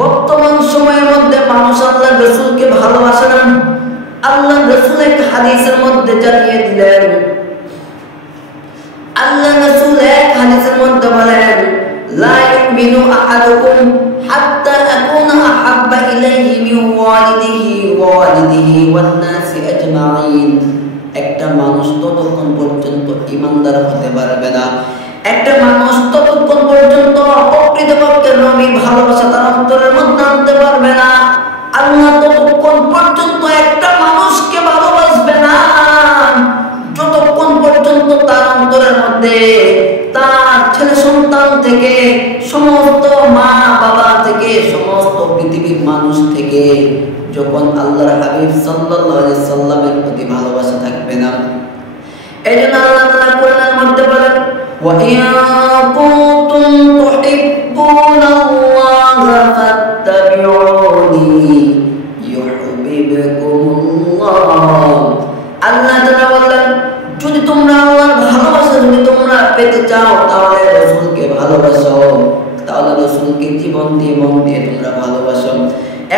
বর্তমান সময়ের মধ্যে মানুষ আল্লাহ রাসূলকে ভালোবাসে না। আল্লাহ রাসূল এক হাদিসের মধ্যে জানিয়ে দিলেন, আল্লাহ রাসূল এক হাদিসের মধ্যে বলেন, লা ইউমিনু আহাদুকুম হাত্তা আকুনা আহাব্বা ইলাইহি মিন ওয়ালিদিহি ওয়া ওয়ালিদিহি ওয়ান নাসি আজমাইন। একটা মানুষ ততক্ষণ পর্যন্ত ঈমানদার হতে পারবে না, একটা মানুষ ততক্ষণ পর্যন্ত প্রকৃতপক্ষে নবীর ভালোবাসা তার অন্তরের মধ্যে আনতে পারবে না, আল্লাহ ততক্ষণ পর্যন্ত একটা মানুষকে ভালোবাসবে না যতক্ষণ পর্যন্ত তার অন্তরের মধ্যে তার ছেলে সন্তান থেকে, সমস্ত মা বাবা থেকে, সমস্ত পৃথিবীর মানুষ থেকে যখন আল্লাহর হাবিব সাল্লাল্লাহু আলাইহি সাল্লামের প্রতি ভালোবাসা থাকবে না। এজন্য আল্লাহ তাআলা কোরআনের মধ্যে বলেন, ওয়া ইন কুনতুম তুহিব্বুনাল্লাহা ফাত্তাবিউনি ইউহিব্বুকুমুল্লাহ। আল্লাহ তাআলা বলেন, যদি তোমরা আল্লাহর ভালোবাসা যদি তোমরা পেতে চাও তাহলে রাসূলকে ভালোবাসো, তাহলে রাসূলকে জীবন দিয়ে মন দিয়ে তোমরা ভালোবাসো।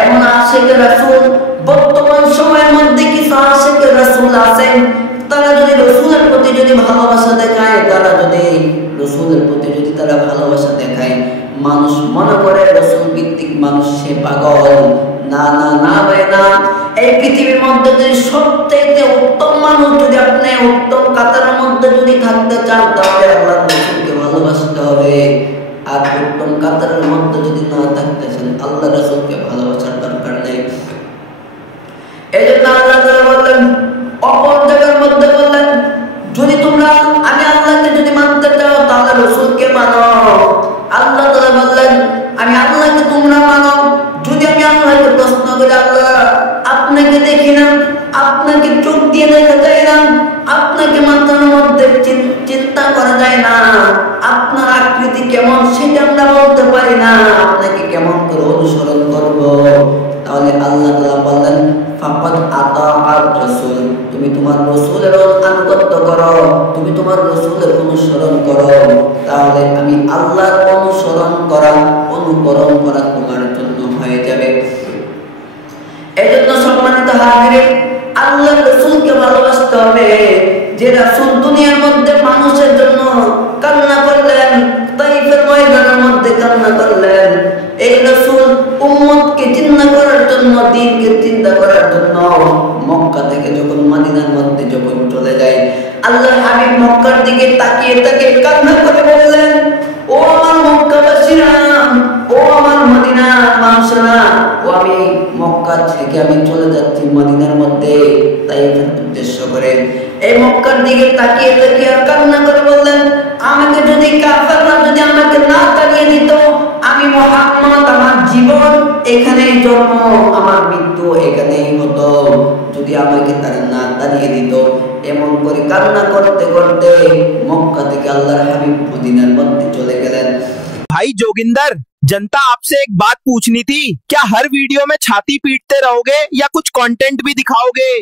এমন আশিকে রাসূল বর্তমান সময়ের মধ্যে কিছু আশিকে রাসূল আছেন, তারা যদি রাসূলের প্রতি যদি ভালোবাসা দেখায়, তারা যদি রাসূলের প্রতি যদি তারা ভালোবাসা দেখায়, মানুষ মনে করে রাসূল ভিত্তিক মানুষ সে পাগল। না না না ভাই না, এই পৃথিবীর মধ্যে যদি সবচেয়ে উত্তম মানুষ যদি আপনি উত্তম কাতারের মধ্যে যদি থাকতে চান তাহলে আল্লাহর রাসূলকে ভালোবাসতে হবে। আর উত্তম কাতারের মধ্যে যদি না থাকতে চান আল্লাহর রাসূলকে ভালোবাসার দরকার নেই। এজন্য আল্লাহ তাআলা বললেন, অপর জায়গার মধ্যে বললেন, যদি তোমরা আমি আল্লাহকে যদি মানতে চাও তাহলে রাসূলকে মানো। আল্লাহ তাআলা বললেন, আমি আল্লাহকে তোমরা মানো। যদি আমি আল্লাহকে প্রশ্ন করি, আল্লাহ আপনাকে দেখি না, আপনাকে চোখ দিয়ে দেখা যায় না, আপনাকে মাথার মধ্যে চিন্তা করা যায় না, আপনার আকৃতি কেমন সেটা আমরা বলতে পারি না, আপনাকে কেমন করে অনুসরণ করব? তাহলে আল্লাহ তাআলা বললেন, ফাকাদ আতাআর রাসূল, তুমি তোমার রাসূলের আনুগত্য করো, তুমি তোমার রাসূলের অনুসরণ করো, তাহলে আমি আল্লাহর অনুসরণ করা অনুকরণ করা তোমার জন্য হয়ে যাবে। এজন্য সম্মানিত হাজিরিন, আল্লাহর রাসূলকে ভালোবাসতে হবে। যে রাসূল দুনিয়ার মধ্যে মানুষের জন্য কান্না করলেন, তাইফের ময়দানের মধ্যে কান্না করলেন, এই রাসূল উম্মতকে চিন্তা করার জন্য, দ্বীনকে চিন্তা করার জন্য মক্কা থেকে যখন মদিনার মধ্যে যখন চলে যায়, আল্লাহর হাবিব মক্কার দিকে তাকিয়ে তাকিয়ে কান্না করে বললেন, ও আমার মক্কাবাসীরা, ও আমার মদিনার মানুষেরা, ও আমি মক্কা থেকে আমি চলে যাচ্ছি মদিনার মধ্যে তাইফের উদ্দেশ্য করে। এই মক্কার দিকে তাকিয়ে তাকিয়ে কান্না করে বললেন, আমাকে যদি কাফেররা যদি আমাকে না তাড়িয়ে দিত, আমি মুহাম্মদ আমার জীবন এখানেই জন্ম, আমার মৃত্যু এখানেই হতো, যদি আমাকে তারা না তাড়িয়ে দিত। এমন করে কান্না করতে করতে মক্কা থেকে আল্লাহর হাবিব মদিনার মধ্যে চলে গেলেন। भाई जोगिंदर, जनता आपसे एक बात पूछनी थी, क्या हर वीडियो में छाती पीटते रहोगे या कुछ कंटेंट भी दिखाओगे?